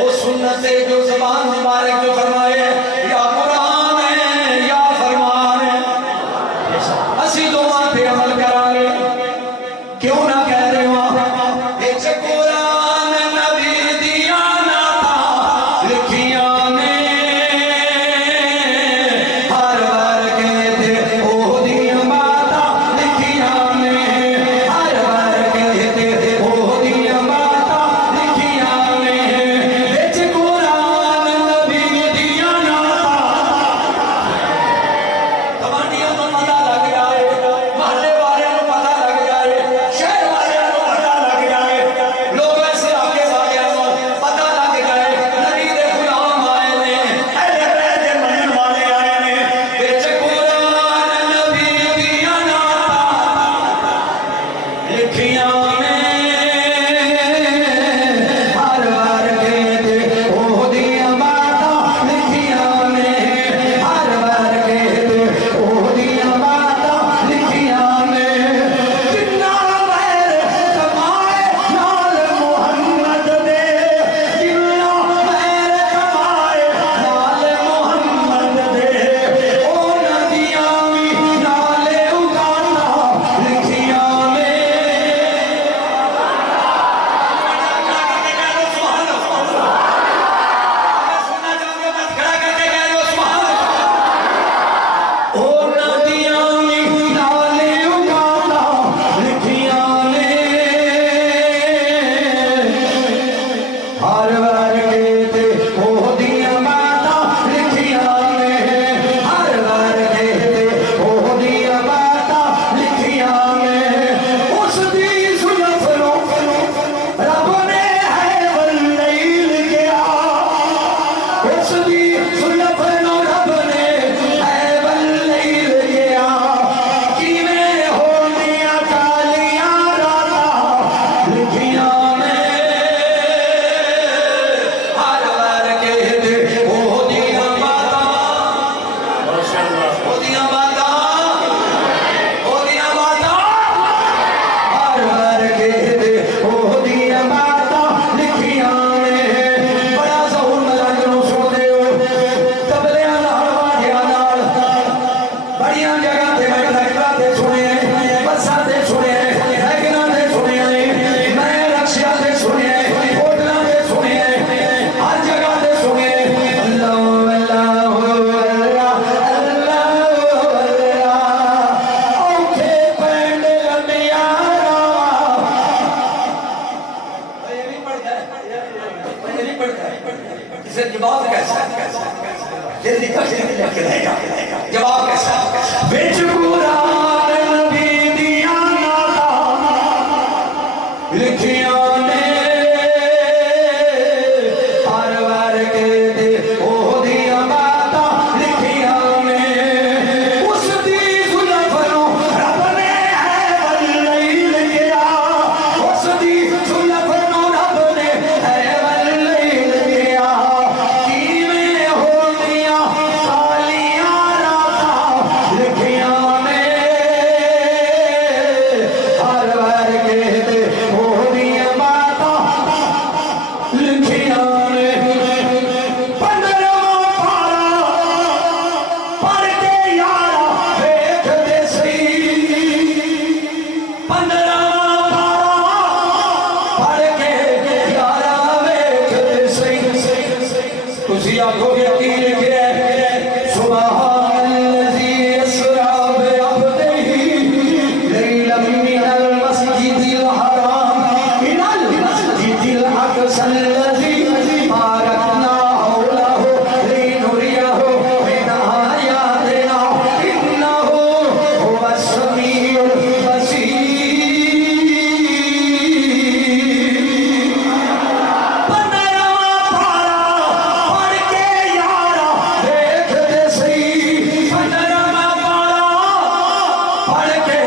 वो सुन्नत है जो ज़बान मुबारक जो फरमाए या कुरान है या फरमान है असी दोवां पे अमल करांगे क्यों ना कह रहे हो कुरान नबी दिया नाता लिखिया ने हर बार कहते ओ दिया माता लिखिया ने हर बार कहते ओ दिया माता लिखिया ने कुरान नबी दिया नाता कमांडियों को पता लग जाए महल्ले वाले को पता लग जाए शहर वाले को पता लग जाए लोग ऐसे आगे आगे पता लग जाए नबी दे गुलाम आए ने अहले बैत दे मनन वाले आए ने विच कुरान नबी दिया नाता लिखिया ने हर बार कहते ओ दिया माता लिखिया ने हर बार कहते ओ दिया माता लिखिया ने जिन्ना बैर कमाए नाल मोहम्मद दे जिन्ना बैर कमाए नाल मोहम्मद दे ओ नदियां भी नाले उगाना लिखिया ने सुनना चाहते हो खड़ा करके कह दो सुभान अल्लाह ओ नदियां भी नाले उगाना लिखिया ने हर बार कहते ओ दिया माता लिखिया ने हर बार कहते ओ दिया माता लिखिया ने उस दी सुल्फ नो रब ने है वल्लैल गया उस दी सुल्फ नो रब ने है वल्लैल गया किवें होंदियां कालियां रातां लिखिया ने हर बार कहते ओ दिया माता ओ दिया माता ओ दिया माता हर बार कहते ओ दिया माता लिखिया ने बड़ा ज़हूर मलंग नूं सुणदे हो तबलियां नाल वाजियां नाल बड़ियां जगह ते मैं ट्रैक्टरां ते सुने बसां ते सुने वैगनां ते सुने मैं रक्शिया ते सुने होटलां ते सुने हर जगह ते सुने अल्लाह अल्लाह अल्लाह अल्लाह औखे पैंड लमियारा ये भी पढ़ता है ये भी पढ़ता है इसे जवाब कैसा जल्दी कर जवाब कैसा विच कुरान नबी दिया नाता लिखिया ने हर बार कहते ओ दिया माता लिखिया ने उस दी सुल्फ नो रब ने है वल्लैल गया उस दी सुल्फ नो रब ने है वल्लैल गया किवें होंदियां कालियां रातां लिखिया ने हर बार कहते ओ दिया माता लिखिया ने 15वां पारा पढ़ के यारा देखते सही 15वां पारा पढ़ के यारा देखते सही तुसी आखोगे की लिखे सुबहानल्लज़ी अस्रा बिअब्दिही लैलन मिनल मस्जिदिल हराम इलल मस्जिदिल अक़सा अल्लज़ी बारकना हौलहु लिनुरियहु मिन आयातिना इन्नहु हुवस समीउल बसीर 15वां पारा पढ़ के यारा देखते सही 15वां पारा पढ़ के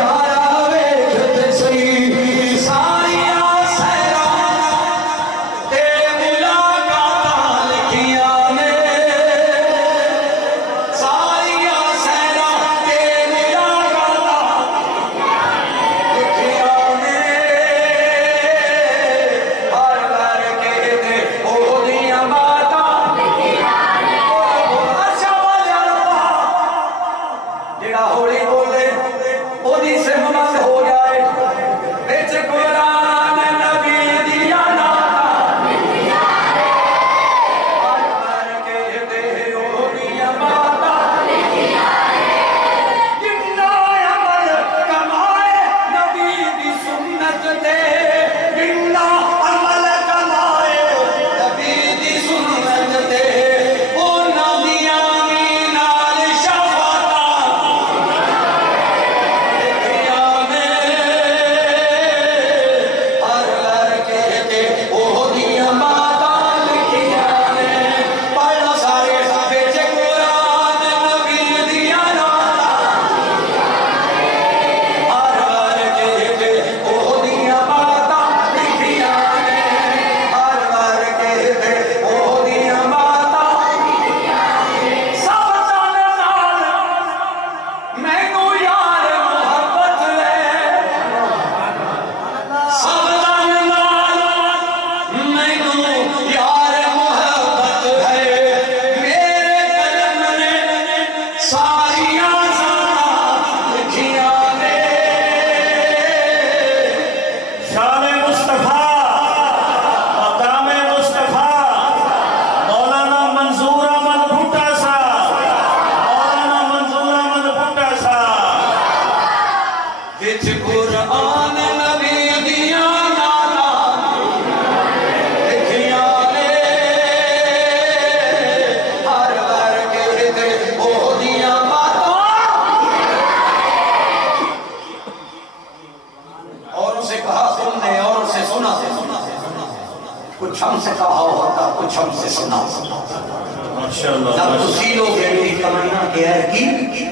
यारा देखते सही सारियां सैरा कुछ हमसे कहा होता, कुछ हमसे सुना होता। माशाअल्लाह। जब उसी लोग मेरी तमन्ना के है कि